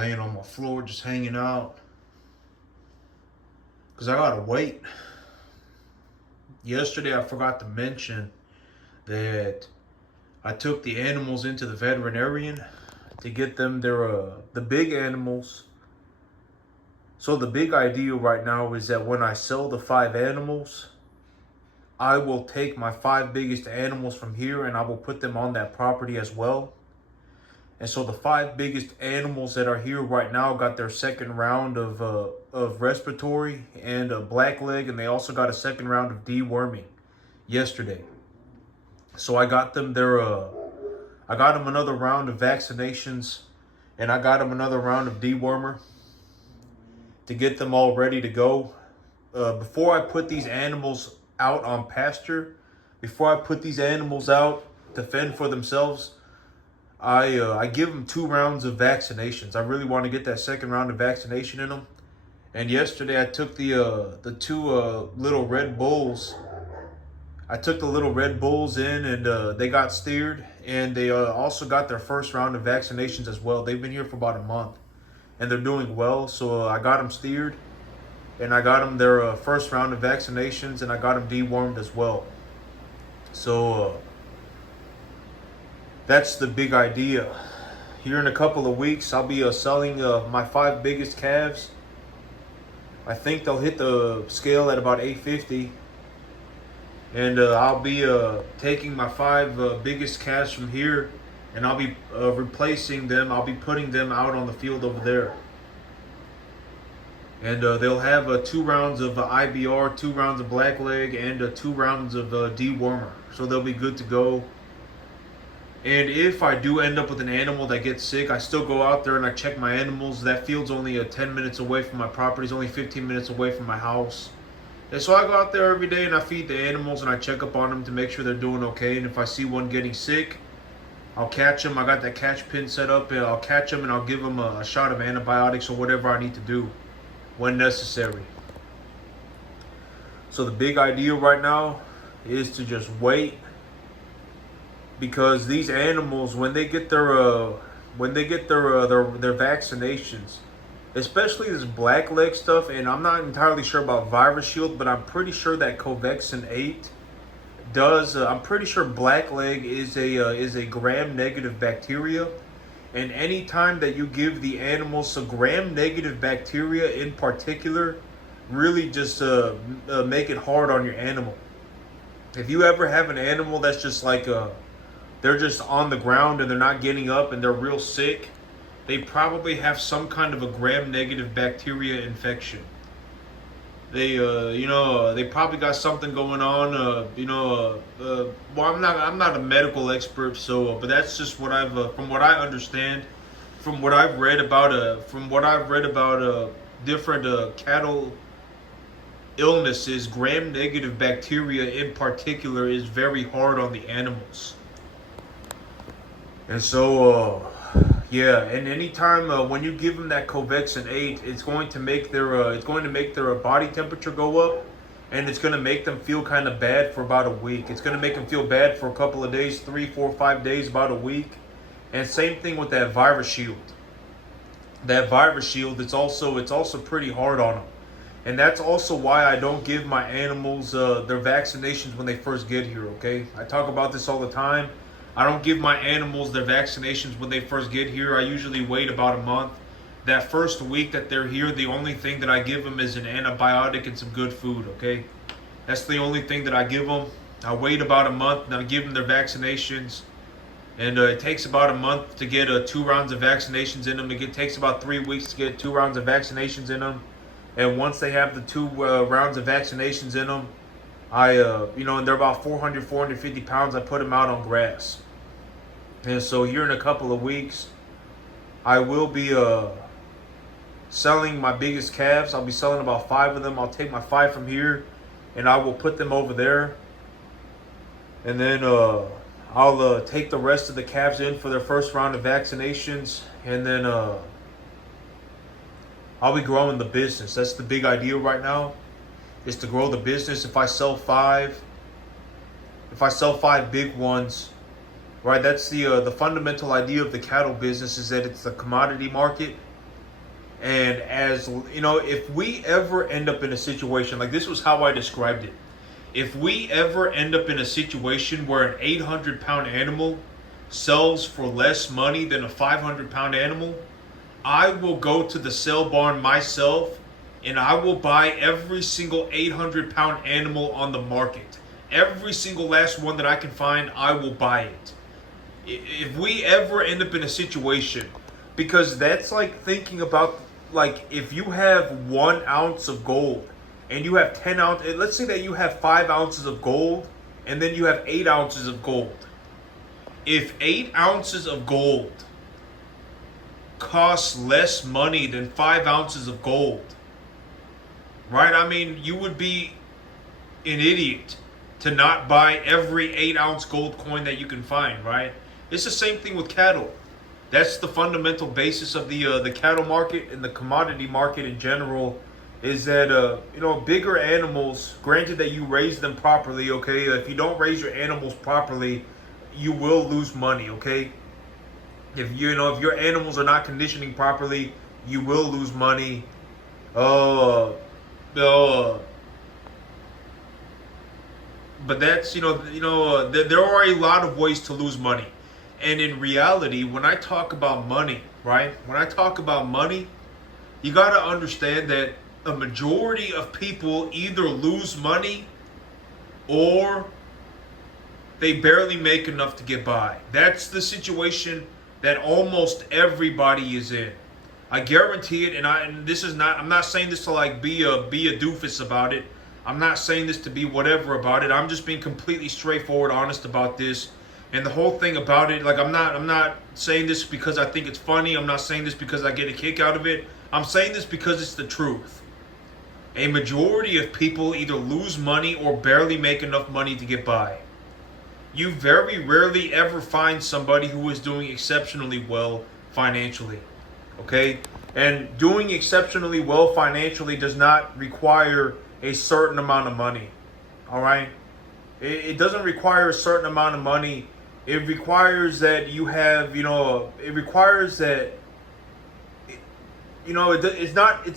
laying on my floor just hanging out because I gotta wait. Yesterday I forgot to mention that I took the animals into the veterinarian to get them the big animals. So the big idea right now is that when I sell the 5 animals, I will take my 5 biggest animals from here and I will put them on that property as well. And so the 5 biggest animals that are here right now got their second round of respiratory and a black leg, and they also got a second round of deworming yesterday. So I got them another round of vaccinations, and I got them another round of dewormer to get them all ready to go. Before I put these animals out on pasture, before I put these animals out to fend for themselves, I give them 2 rounds of vaccinations. I really want to get that second round of vaccination in them. And yesterday I took the 2 little Red Bulls. I took the little Red Bulls in, and they got steered, and they also got their first round of vaccinations as well. They've been here for about a month, and they're doing well. So I got them steered, and I got them their first round of vaccinations, and I got them dewormed as well. So that's the big idea. Here in a couple of weeks, I'll be selling my 5 biggest calves. I think they'll hit the scale at about 850. And I'll be taking my 5 biggest calves from here, and I'll be replacing them. I'll be putting them out on the field over there. And they'll have 2 rounds of IBR, 2 rounds of blackleg, and 2 rounds of dewormer. So they'll be good to go. And if I do end up with an animal that gets sick, I still go out there and I check my animals. That field's only 10 minutes away from my property. It's only 15 minutes away from my house. And so I go out there every day and I feed the animals and I check up on them to make sure they're doing okay. And if I see one getting sick, I'll catch them. I got that catch pin set up, and I'll catch them and I'll give them a shot of antibiotics or whatever I need to do when necessary. So the big idea right now is to just wait, because these animals, when they get their vaccinations, especially this black leg stuff, and I'm not entirely sure about Virus Shield, but I'm pretty sure that Covaxin 8 does. I'm pretty sure black leg is a gram-negative bacteria, and anytime that you give the animals a gram-negative bacteria in particular, really just make it hard on your animal. If you ever have an animal that's just like they're just on the ground and they're not getting up and they're real sick, they probably have some kind of a gram-negative bacteria infection. They, they probably got something going on. Well, I'm not a medical expert, so, but that's just what I've, from what I understand, from what I've read about, different cattle illnesses. Gram-negative bacteria in particular is very hard on the animals. And so, yeah, and anytime when you give them that Covaxin 8, it's going to make their body temperature go up, and it's going to make them feel kind of bad for about a week. It's going to make them feel bad for a couple of days, 3, 4, 5 days, about a week. And same thing with that Virus Shield. That Virus Shield, it's also pretty hard on them. And that's also why I don't give my animals their vaccinations when they first get here, okay? I talk about this all the time. I don't give my animals their vaccinations when they first get here. I usually wait about a month. That first week that they're here, the only thing that I give them is an antibiotic and some good food, okay? That's the only thing that I give them. I wait about a month and I give them their vaccinations. And it takes about a month to get 2 rounds of vaccinations in them. It takes about 3 weeks to get 2 rounds of vaccinations in them. And once they have the 2 rounds of vaccinations in them, and they're about 400, 450 pounds, I put them out on grass. And so here in a couple of weeks, I will be selling my biggest calves. I'll be selling about 5 of them. I'll take my 5 from here, and I will put them over there. And then I'll take the rest of the calves in for their first round of vaccinations. And then I'll be growing the business. That's the big idea right now, is to grow the business. If I sell 5 big ones, right? That's the fundamental idea of the cattle business, is that it's a commodity market. And as you know, if we ever end up in a situation like this, was how I described it. If we ever end up in a situation where an 800-pound animal sells for less money than a 500-pound animal, I will go to the sale barn myself and I will buy every single 800-pound animal on the market. Every single last one that I can find, I will buy it. If we ever end up in a situation, because that's like thinking about, like, if you have 1 ounce of gold and you have 10 ounces, let's say that you have 5 ounces of gold and then you have 8 ounces of gold. If 8 ounces of gold costs less money than 5 ounces of gold, right? I mean, you would be an idiot to not buy every 8 ounce gold coin that you can find, right? It's the same thing with cattle. That's the fundamental basis of the cattle market and the commodity market in general. Is that bigger animals? Granted that you raise them properly, okay. If you don't raise your animals properly, you will lose money, okay. If if your animals are not conditioning properly, you will lose money. Uh, uh, but that's there are a lot of ways to lose money. And in reality, when I talk about money, right? When I talk about money, you got to understand that a majority of people either lose money or they barely make enough to get by. That's the situation that almost everybody is in. I guarantee it, and this is not. I'm not saying this to like be a doofus about it. I'm not saying this to be whatever about it. I'm just being completely straightforward, honest about this. And the whole thing about it, like I'm not saying this because I think it's funny. I'm not saying this because I get a kick out of it. I'm saying this because it's the truth. A majority of people either lose money or barely make enough money to get by. You very rarely ever find somebody who is doing exceptionally well financially. Okay? And doing exceptionally well financially does not require a certain amount of money. All right? It doesn't require a certain amount of money. It requires that you have, it requires that, it's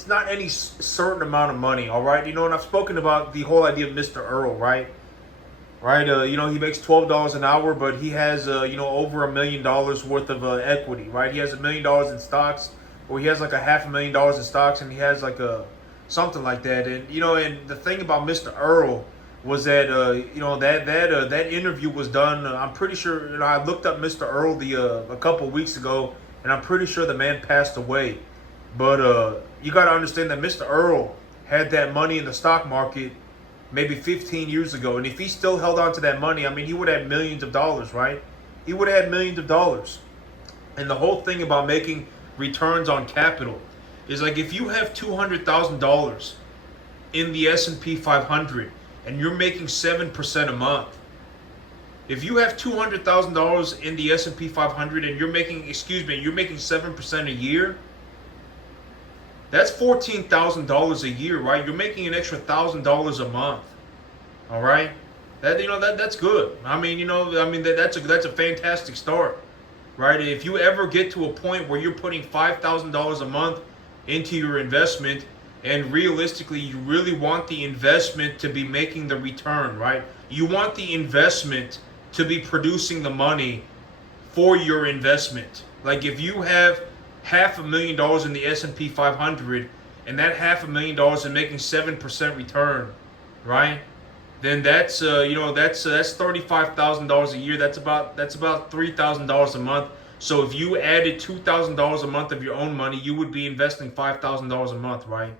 not any certain amount of money, all right? And I've spoken about the whole idea of Mr. Earl, right? Right, he makes $12 an hour, but he has, over $1 million worth of equity, right? He has $1 million in stocks, or he has like $500,000 in stocks, and he has like something like that. And and the thing about Mr. Earl was that that interview was done. I'm pretty sure. I looked up Mr. Earl a couple weeks ago, and I'm pretty sure the man passed away. But you got to understand that Mr. Earl had that money in the stock market maybe 15 years ago, and if he still held on to that money, I mean, he would have had millions of dollars, right? He would have had millions of dollars. And the whole thing about making returns on capital is like if you have $200,000 in the S&P 500 and you're making 7% a month. If you have $200,000 in the S&P 500 and you're making 7% a year, that's $14,000 a year, right? You're making an extra $1,000 a month. All right? That's good. I mean, that's a fantastic start. Right? If you ever get to a point where you're putting $5,000 a month into your investment, and realistically you really want the investment to be making the return, right? You want the investment to be producing the money for your investment. Like if you have $500,000 in the S&P 500 and that $500,000 is making 7% return, right? Then that's that's $35,000 a year. That's about $3,000 a month. So if you added $2,000 a month of your own money, you would be investing $5,000 a month, right?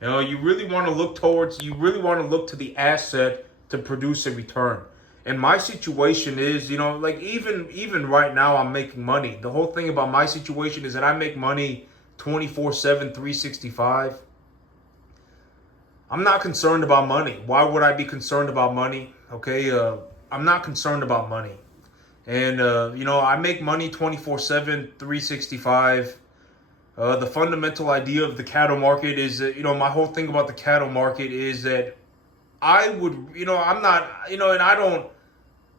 You really want to look to the asset to produce a return. And my situation is, like even right now I'm making money. The whole thing about my situation is that I make money 24/7, 365. I'm not concerned about money. Why would I be concerned about money? Okay, I'm not concerned about money. And I make money 24/7, 365. The fundamental idea of the cattle market is that, my whole thing about the cattle market is that I would, I'm not, and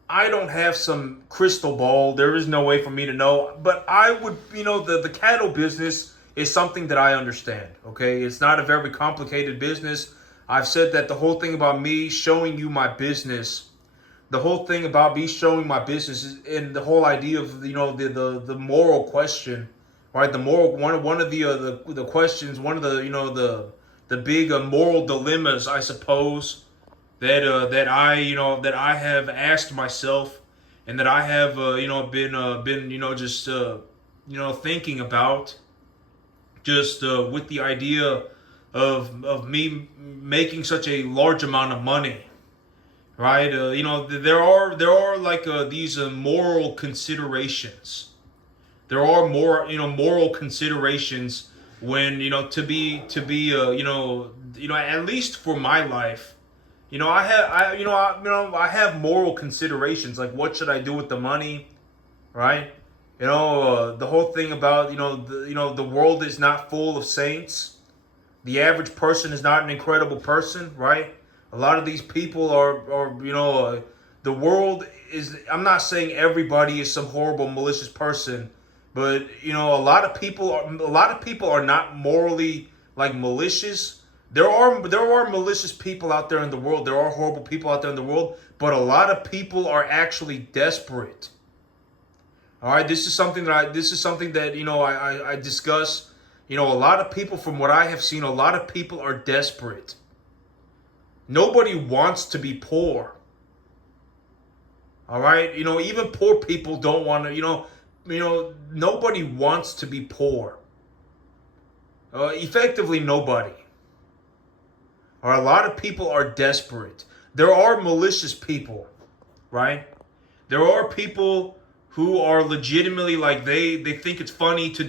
I don't have some crystal ball. There is no way for me to know. But I would, the cattle business is something that I understand. Okay, it's not a very complicated business. I've said that the whole thing about me showing you my business, the whole thing about me showing my business is, and the whole idea of the moral question, right? The moral one of the questions, one of the the big moral dilemmas, I suppose, that I have asked myself, and that I have been just thinking about, just with the idea of me making such a large amount of money, right? There are like these moral considerations. There are more moral considerations when to be at least for my life. I have moral considerations, like what should I do with the money, right? The whole thing about the world is not full of saints. The average person is not an incredible person, right? A lot of these people are the world is. I'm not saying everybody is some horrible malicious person, but a lot of people are not morally like malicious. There are malicious people out there in the world. There are horrible people out there in the world, but a lot of people are actually desperate. All right, this is something that I discuss. A lot of people, from what I have seen, a lot of people are desperate. Nobody wants to be poor. All right, even poor people don't want to. Nobody wants to be poor. Effectively, nobody. Or a lot of people are desperate. There are malicious people, right? There are people who are legitimately like they think it's funny to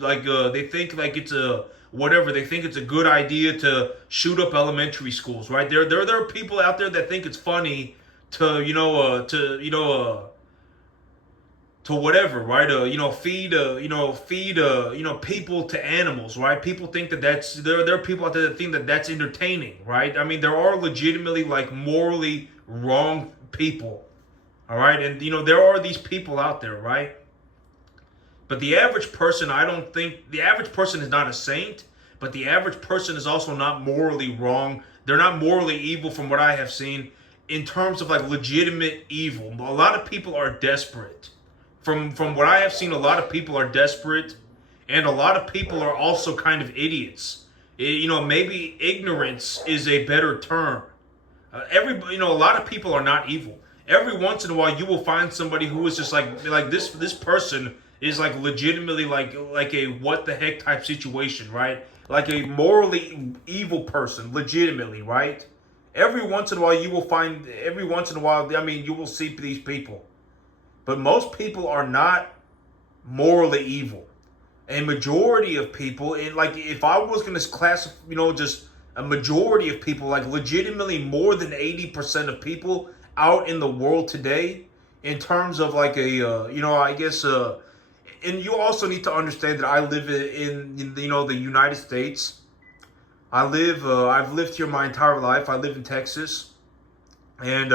like they think like it's a whatever, they think it's a good idea to shoot up elementary schools, right? There are people out there that think it's funny to whatever, right? Feed people to animals, right? People think there are people out there that think that that's entertaining, right? I mean, there are legitimately like morally wrong people, all right? And there are these people out there, right? But the average person, I don't think the average person is not a saint, but the average person is also not morally wrong. They're not morally evil from what I have seen in terms of like legitimate evil. A lot of people are desperate. From what I have seen, a lot of people are desperate, and a lot of people are also kind of idiots. Maybe ignorance is a better term. A lot of people are not evil. Every once in a while, you will find somebody who is just like this person is like legitimately like a what the heck type situation, right? Like a morally evil person, legitimately, right? Every once in a while, I mean, you will see these people. But most people are not morally evil. A majority of people, and like if I was going to classify, just a majority of people, like legitimately more than 80% of people out in the world today, in terms of like I guess, and you also need to understand that I live in the United States. I've lived here my entire life. I live in Texas, and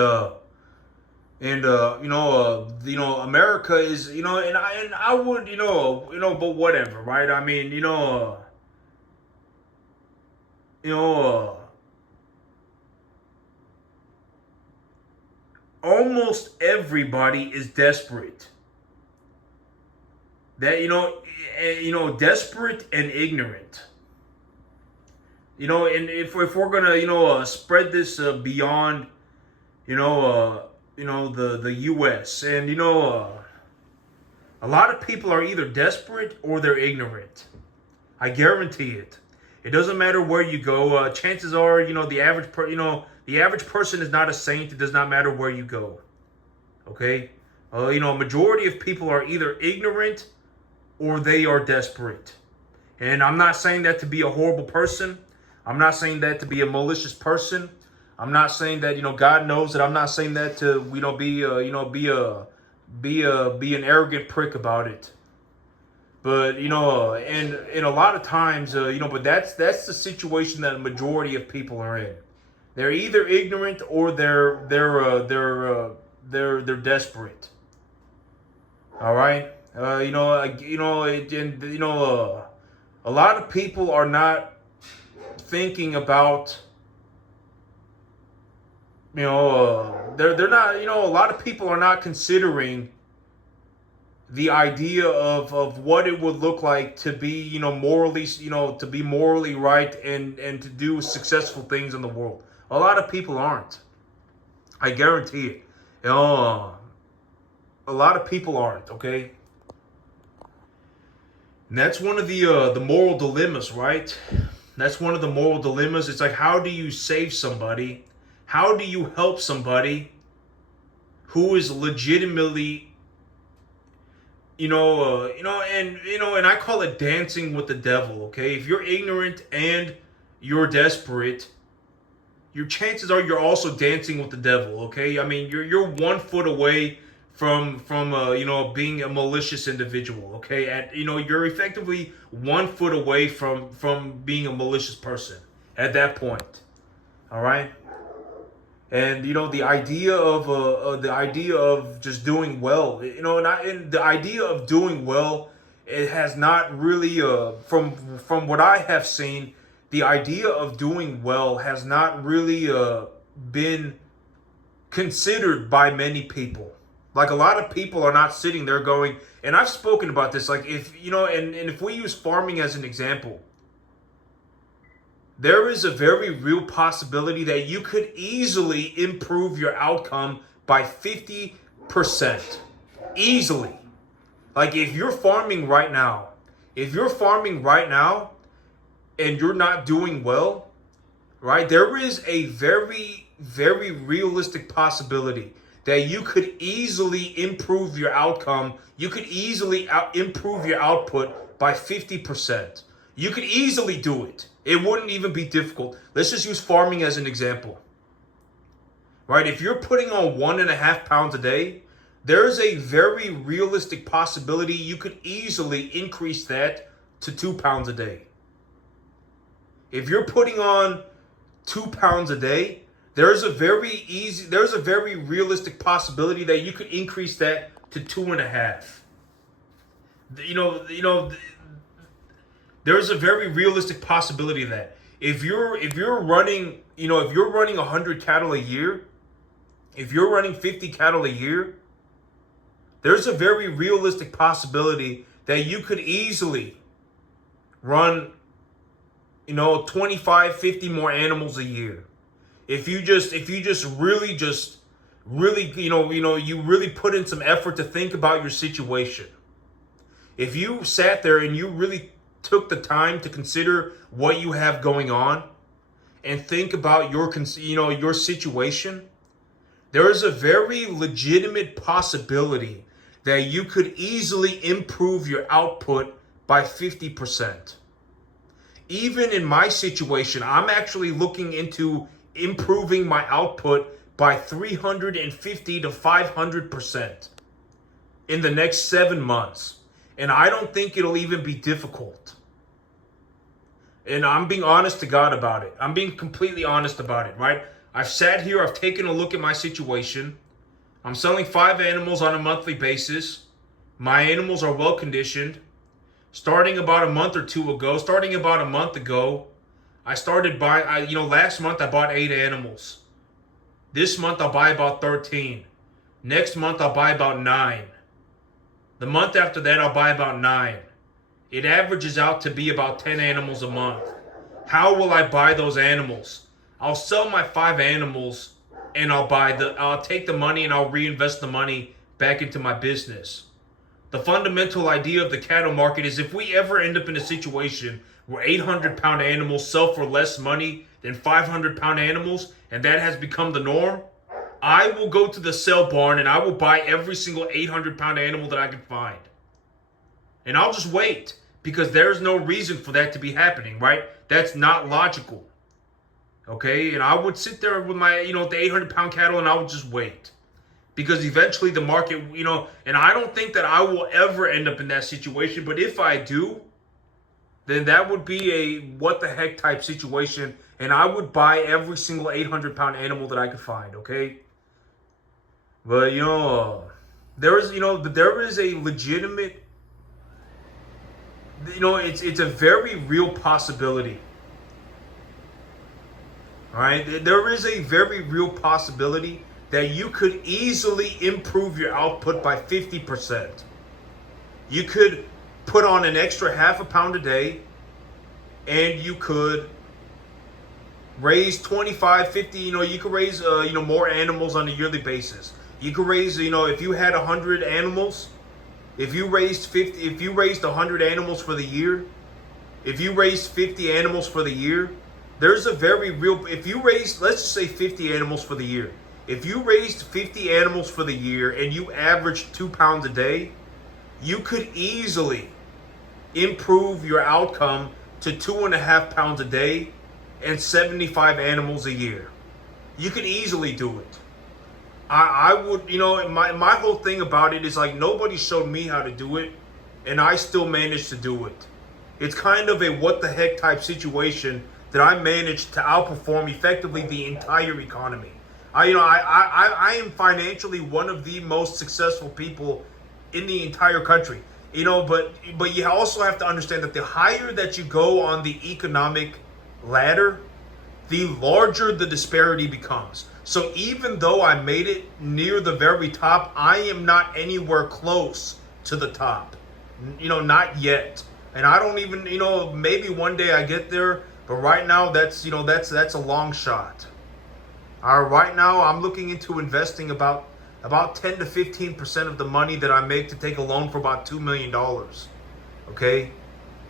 America is and I would but whatever, right? I mean you know almost everybody is desperate. That desperate and ignorant. And if we're gonna spread this beyond the U.S. and a lot of people are either desperate or they're ignorant. I guarantee it. It doesn't matter where you go. Chances are, the average person is not a saint. It does not matter where you go. Okay, a majority of people are either ignorant or they are desperate. And I'm not saying that to be a horrible person. I'm not saying that to be a malicious person. I'm not saying that God knows that I'm not saying that to be an arrogant prick about it. But and a lot of times but that's the situation that a majority of people are in. They're either ignorant or they're desperate. All right. A lot of people are not thinking about, they're not, a lot of people are not considering the idea of what it would look like to be, morally, to be morally right and to do successful things in the world. A lot of people aren't. I guarantee it. A lot of people aren't, okay? And that's one of the moral dilemmas, right? That's one of the moral dilemmas. It's like, how do you save somebody? How do you help somebody who is legitimately, and I call it dancing with the devil, okay? If you're ignorant and you're desperate, your chances are you're also dancing with the devil, okay? I mean, you're 1 foot away from being a malicious individual, okay? You're effectively 1 foot away from being a malicious person at that point. All right? And the idea of just doing well, and the idea of doing well, it has not really from what I have seen, the idea of doing well has not really been considered by many people. Like, a lot of people are not sitting there going, and I've spoken about this, like, if and if we use farming as an example, there is a very real possibility that you could easily improve your outcome by 50%. Easily. Like, if you're farming right now and you're not doing well, right, there is a very, very realistic possibility that you could easily improve your outcome. You could easily improve your output by 50%. You could easily do it. It wouldn't even be difficult. Let's just use farming as an example. Right? If you're putting on 1.5 pounds a day, there's a very realistic possibility you could easily increase that to 2 pounds a day. If you're putting on 2 pounds a day, there's a very realistic possibility that you could increase that to 2.5. There's a very realistic possibility of that. If you're running 100 cattle a year, if you're running 50 cattle a year, there's a very realistic possibility that you could easily run 25, 50 more animals a year. If you just really you really put in some effort to think about your situation. If you sat there and you really took the time to consider what you have going on and think about your situation, there is a very legitimate possibility that you could easily improve your output by 50%. Even in my situation, I'm actually looking into improving my output by 350 to 500% in the next 7 months. And I don't think it'll even be difficult. And I'm being honest to God about it. I'm being completely honest about it, right? I've sat here, I've taken a look at my situation. I'm selling 5 animals on a monthly basis. My animals are well conditioned. Starting about a month ago, I started buying, last month I bought 8 animals. This month I'll buy about 13. Next month I'll buy about 9. The month after that I'll buy about 9. It averages out to be about 10 animals a month. How will I buy those animals? I'll sell my 5 animals and I'll take the money and I'll reinvest the money back into my business. The fundamental idea of the cattle market is, if we ever end up in a situation where 800-pound animals sell for less money than 500-pound animals, and that has become the norm, I will go to the sale barn and I will buy every single 800-pound animal that I can find. And I'll just wait, because there's no reason for that to be happening, right? That's not logical. Okay? And I would sit there with my, the 800-pound cattle and I would just wait. Because eventually the market, and I don't think that I will ever end up in that situation. But if I do, then that would be a what the heck type situation. And I would buy every single 800-pound animal that I could find, okay? But, there is a legitimate it's a very real possibility. All right, there is a very real possibility that you could easily improve your output by 50%. You could put on an extra half a pound a day, and you could raise 25, 50, you could raise, more animals on a yearly basis. You could raise, if you had 100 animals, if you raised 100 animals for the year, if you raised 50 animals for the year, there's a very real, if you raised, let's just say 50 animals for the year. If you raised 50 animals for the year and you averaged 2 pounds a day, you could easily improve your outcome to 2.5 pounds a day and 75 animals a year. You could easily do it. I would, my whole thing about it is like nobody showed me how to do it, and I still managed to do it. It's kind of a what the heck type situation that I managed to outperform effectively the entire economy. I am financially one of the most successful people in the entire country. But you also have to understand that the higher that you go on the economic ladder, the larger the disparity becomes. So even though I made it near the very top, I am not anywhere close to the top. Not yet. And I don't even, maybe one day I get there, but right now that's a long shot. All right, right now I'm looking into investing about 10 to 15% of the money that I make to take a loan for about $2 million. Okay?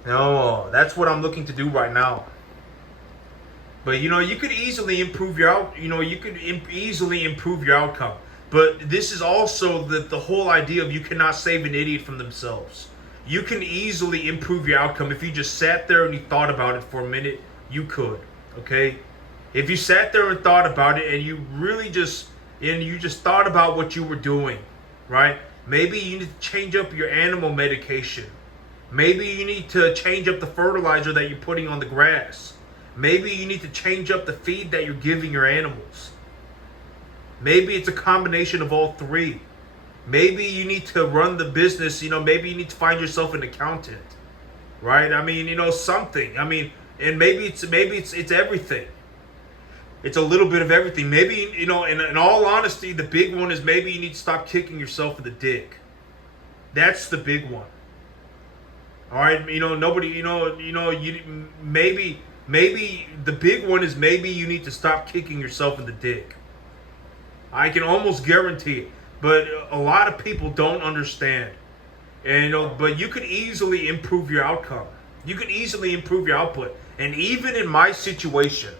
That's what I'm looking to do right now. But you could easily improve your easily improve your outcome. But this is also the whole idea of you cannot save an idiot from themselves. You can easily improve your outcome if you just sat there and you thought about it for a minute. You could, okay? If you sat there and thought about it and you really just thought about what you were doing, right? Maybe you need to change up your animal medication. Maybe you need to change up the fertilizer that you're putting on the grass. Maybe you need to change up the feed that you're giving your animals. Maybe it's a combination of all three. Maybe you need to run the business, maybe you need to find yourself an accountant. Right? I mean, something. I mean, and maybe it's everything. It's a little bit of everything. Maybe, in all honesty, the big one is maybe you need to stop kicking yourself in the dick. That's the big one. All right, nobody, maybe the big one is maybe you need to stop kicking yourself in the dick. I can almost guarantee it, but a lot of people don't understand. And but you could easily improve your outcome. You could easily improve your output. And even in my situation,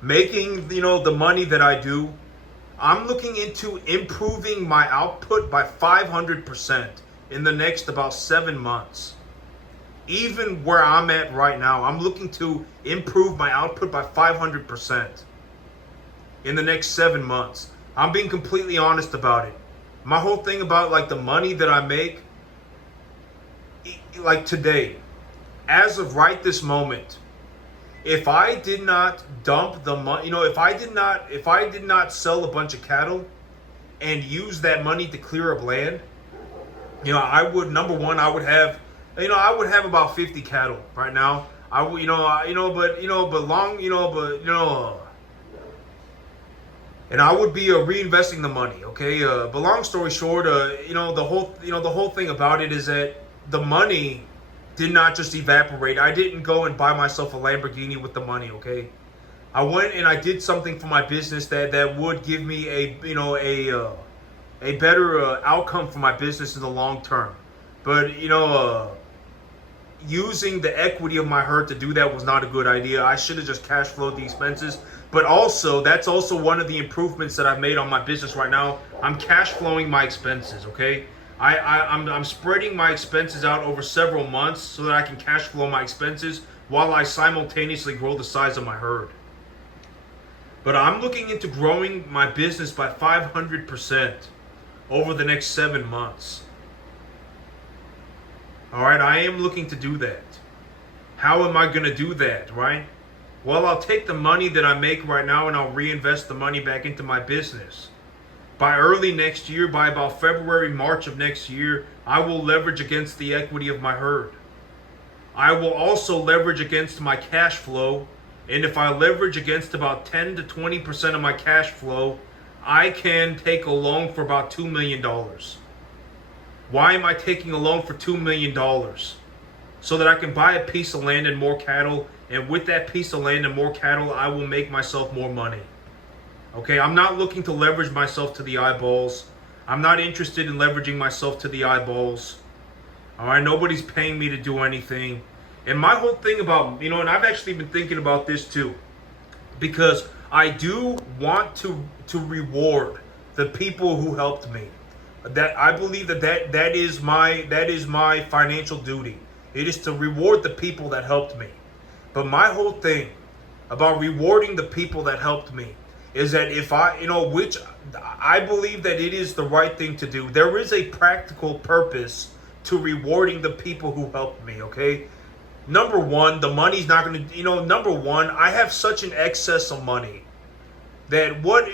making the money that I do, I'm looking into improving my output by 500% in the next about 7 months. Even where I'm at right now, I'm looking to improve my output by 500% in the next 7 months. I'm being completely honest about it. My whole thing about like the money that I make, like today, as of right this moment, if I did not dump the money, if I did not sell a bunch of cattle and use that money to clear up land, I would, number one, I would have about 50 cattle right now. I would, and I would be reinvesting the money. Okay, but long story short, the whole thing about it is that the money did not just evaporate. I didn't go and buy myself a Lamborghini with the money. Okay, I went and I did something for my business that would give me a better outcome for my business in the long term. But using the equity of my herd to do that was not a good idea. I should have just cash flowed the expenses. But also, that's also one of the improvements that I've made on my business right now. I'm cash flowing my expenses, okay? I'm spreading my expenses out over several months so that I can cash flow my expenses while I simultaneously grow the size of my herd. But I'm looking into growing my business by 500% over the next 7 months. All right, I am looking to do that. How am I going to do that, right? Well, I'll take the money that I make right now and I'll reinvest the money back into my business. By early next year, by about February, March of next year, I will leverage against the equity of my herd. I will also leverage against my cash flow. And if I leverage against about 10 to 20% of my cash flow, I can take a loan for about $2 million. Why am I taking a loan for $2 million? So that I can buy a piece of land and more cattle. And with that piece of land and more cattle, I will make myself more money. Okay, I'm not looking to leverage myself to the eyeballs. I'm not interested in leveraging myself to the eyeballs. All right, nobody's paying me to do anything. And my whole thing about, and I've actually been thinking about this too, because I do want to reward the people who helped me. That I believe that is my financial duty. It is to reward the people that helped me. But my whole thing about rewarding the people that helped me is that if which I believe that it is the right thing to do. There is a practical purpose to rewarding the people who helped me, okay? Number one, the money's not going to, number one, I have such an excess of money that what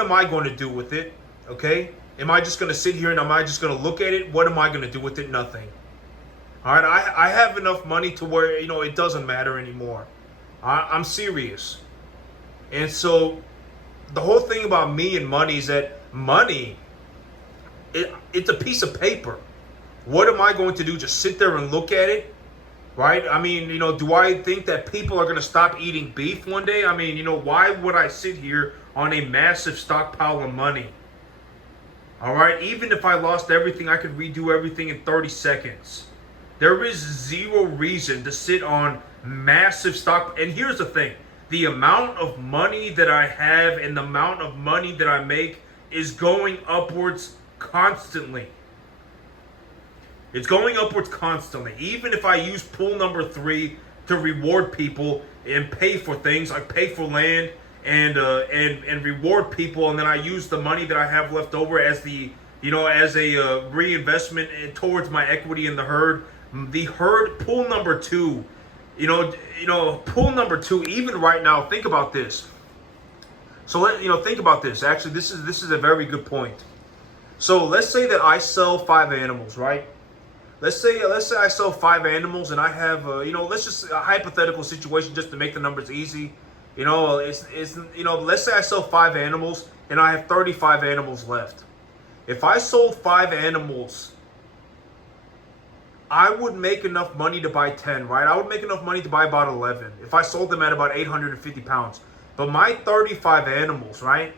am I going to do with it, okay? Am I just going to sit here and am I just going to look at it? What am I going to do with it? Nothing. All right, I have enough money to where, it doesn't matter anymore. I'm serious. And so the whole thing about me and money is that money, it's a piece of paper. What am I going to do? Just sit there and look at it? Right? I mean, do I think that people are going to stop eating beef one day? I mean, why would I sit here on a massive stockpile of money? All right? Even if I lost everything, I could redo everything in 30 seconds. There is zero reason to sit on massive stock. And here's the thing. The amount of money that I have and the amount of money that I make is going upwards constantly. It's going upwards constantly. Even if I use pool number 3 to reward people and pay for things, like pay for land and reward people, and then I use the money that I have left over as as a reinvestment towards my equity in the herd. The herd pool number 2, pool number 2. Even right now, think about this. So think about this. Actually, this is a very good point. So let's say that I sell 5 animals, right? Let's say I sell 5 animals and I have let's just a hypothetical situation just to make the numbers easy. Let's say I sell 5 animals and I have 35 animals left. If I sold 5 animals, I would make enough money to buy 10, right? I would make enough money to buy about 11 if I sold them at about 850 pounds. But my 35 animals, right?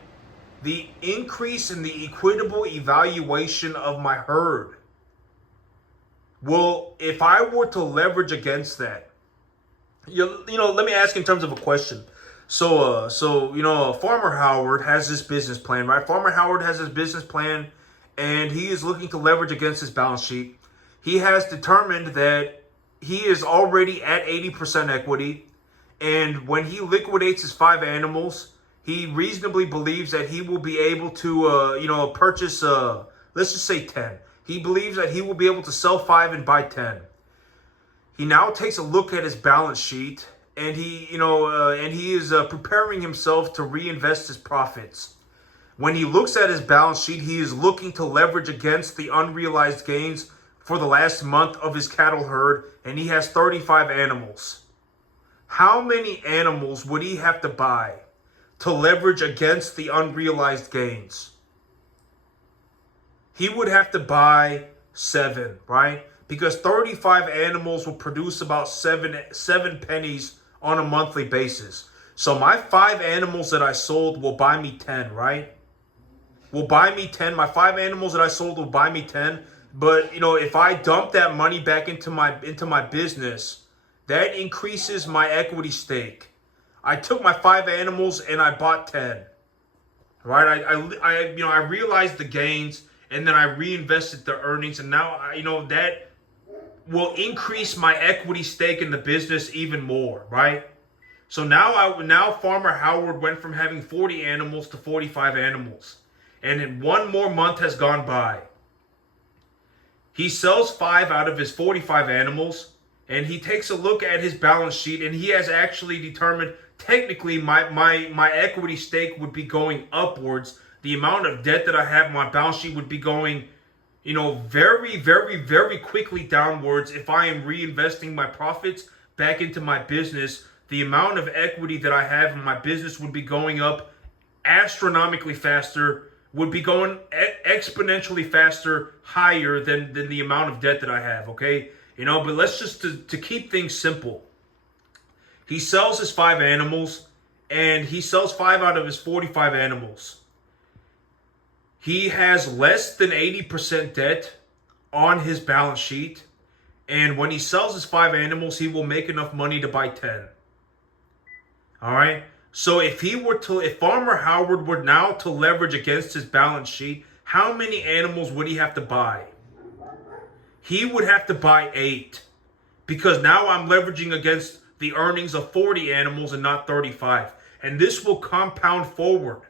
The increase in the equitable evaluation of my herd will, if I were to leverage against that, let me ask in terms of a question. So Farmer Howard has this business plan, right? Farmer Howard has his business plan, and he is looking to leverage against his balance sheet. He has determined that he is already at 80% equity, and when he liquidates his 5 animals, he reasonably believes that he will be able to, purchase, let's just say 10. He believes that he will be able to sell 5 and buy 10. He now takes a look at his balance sheet, and he is preparing himself to reinvest his profits. When he looks at his balance sheet, he is looking to leverage against the unrealized gains for the last month of his cattle herd, and he has 35 animals. How many animals would he have to buy to leverage against the unrealized gains? He would have to buy 7, right? Because 35 animals will produce about 7 pennies on a monthly basis. So my 5 animals that I sold will buy me 10, right? Will buy me 10. My 5 animals that I sold will buy me 10. But if I dump that money back into my business, that increases my equity stake. I took my 5 animals and I bought 10. Right? I realized the gains, and then I reinvested the earnings, and now that will increase my equity stake in the business even more, right? So now Farmer Howard went from having 40 animals to 45 animals. And in 1 more month has gone by. He sells 5 out of his 45 animals, and he takes a look at his balance sheet, and he has actually determined technically my equity stake would be going upwards. The amount of debt that I have on my balance sheet would be going, very, very, very quickly downwards. If I am reinvesting my profits back into my business, the amount of equity that I have in my business would be going up astronomically faster, would be going exponentially faster, higher than the amount of debt that I have, okay? But let's just, to keep things simple, he sells his 5 animals, and he sells 5 out of his 45 animals. He has less than 80% debt on his balance sheet, and when he sells his 5 animals, he will make enough money to buy 10. All right? So if Farmer Howard were now to leverage against his balance sheet, how many animals would he have to buy? He would have to buy 8, because now I'm leveraging against the earnings of 40 animals and not 35. And this will compound forward.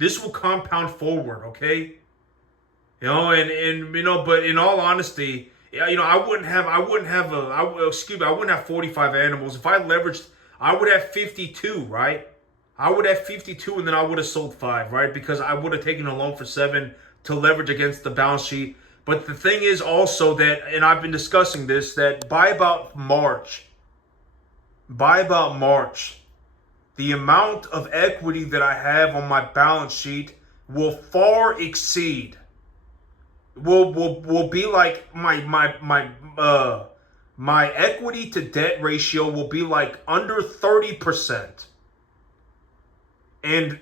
Okay? But in all honesty, I wouldn't have 45 animals. If I leveraged, I would have 52, right? I would have 52, and then I would have sold 5, right? Because I would have taken a loan for 7 to leverage against the balance sheet. But the thing is also that, and I've been discussing this, that by about March, the amount of equity that I have on my balance sheet will far exceed, will be like my equity to debt ratio will be like under 30%. And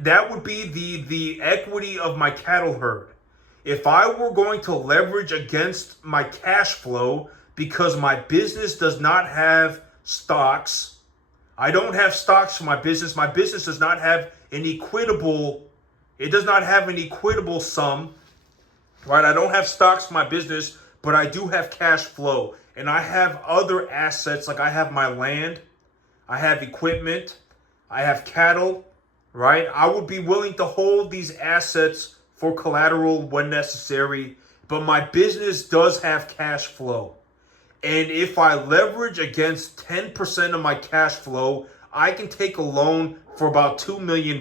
that would be the equity of my cattle herd. If I were going to leverage against my cash flow, because my business does not have stocks, I don't have stocks for my business. My business does not have an equitable sum, right? I don't have stocks for my business, but I do have cash flow. And I have other assets, like I have my land, I have equipment, I have cattle, right? I would be willing to hold these assets for collateral when necessary, but my business does have cash flow. And if I leverage against 10% of my cash flow, I can take a loan for about $2 million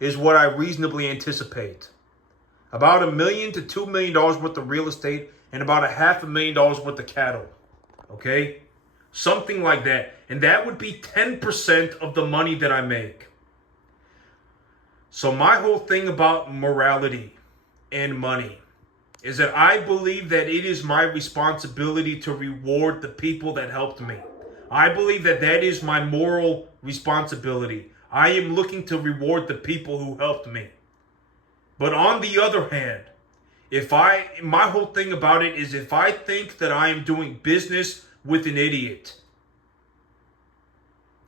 is what I reasonably anticipate. About $1 million to $2 million worth of real estate and about $500,000 worth of cattle. Okay? Something like that. And that would be 10% of the money that I make. So my whole thing about morality and money is that I believe that it is my responsibility to reward the people that helped me. I believe that is my moral responsibility. I am looking to reward the people who helped me. But on the other hand, my whole thing about it is, if I think that I am doing business with an idiot,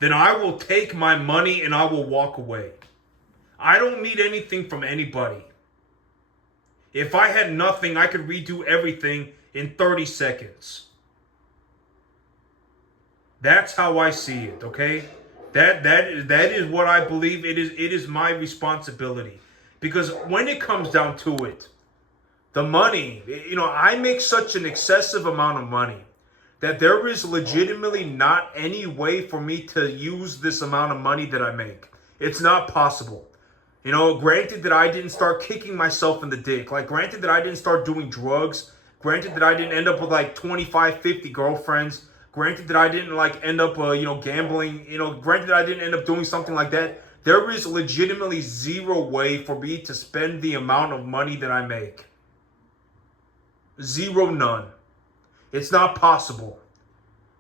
then I will take my money and I will walk away. I don't need anything from anybody. If I had nothing, I could redo everything in 30 seconds. That's how I see it, okay? That is what I believe. It is my responsibility. Because when it comes down to it, the money, I make such an excessive amount of money that there is legitimately not any way for me to use this amount of money that I make. It's not possible. Granted that I didn't start kicking myself in the dick. Like, granted that I didn't start doing drugs. Granted that I didn't end up with like 25, 50 girlfriends. Granted that I didn't like end up, gambling. Granted that I didn't end up doing something like that. There is legitimately zero way for me to spend the amount of money that I make. Zero, none. It's not possible.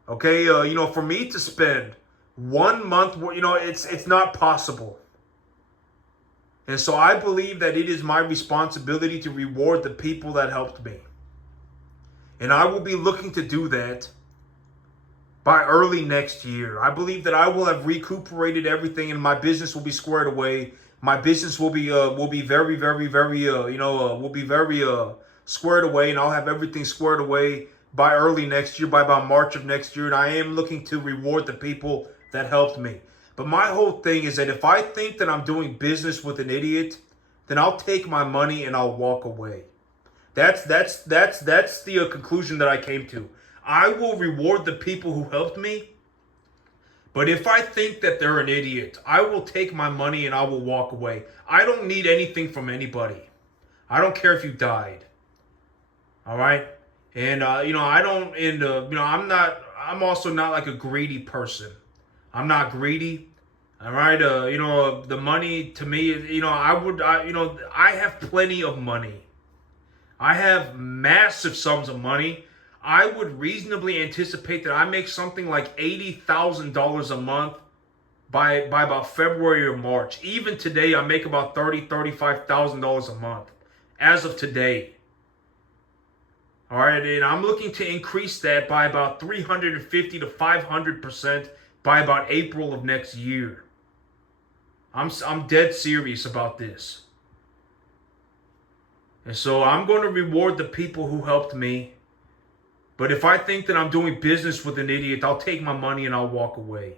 Okay, for me to spend 1 month, it's not possible. And so I believe that it is my responsibility to reward the people that helped me. And I will be looking to do that by early next year. I believe that I will have recuperated everything and my business will be squared away. My business will be very, very, very, squared away, and I'll have everything squared away by early next year, by about March of next year. And I am looking to reward the people that helped me. But my whole thing is that if I think that I'm doing business with an idiot, then I'll take my money and I'll walk away. That's the conclusion that I came to. I will reward the people who helped me. But if I think that they're an idiot, I will take my money and I will walk away. I don't need anything from anybody. I don't care if you died. All right. And, I don't, and, I'm also not like a greedy person. I'm not greedy. All right. The money to me, I have plenty of money. I have massive sums of money. I would reasonably anticipate that I make something like $80,000 a month by about February or March. Even today, I make about $35,000 a month as of today. All right, and I'm looking to increase that by about 350 to 500% by about April of next year. I'm dead serious about this. And so I'm going to reward the people who helped me. But if I think that I'm doing business with an idiot, I'll take my money and I'll walk away.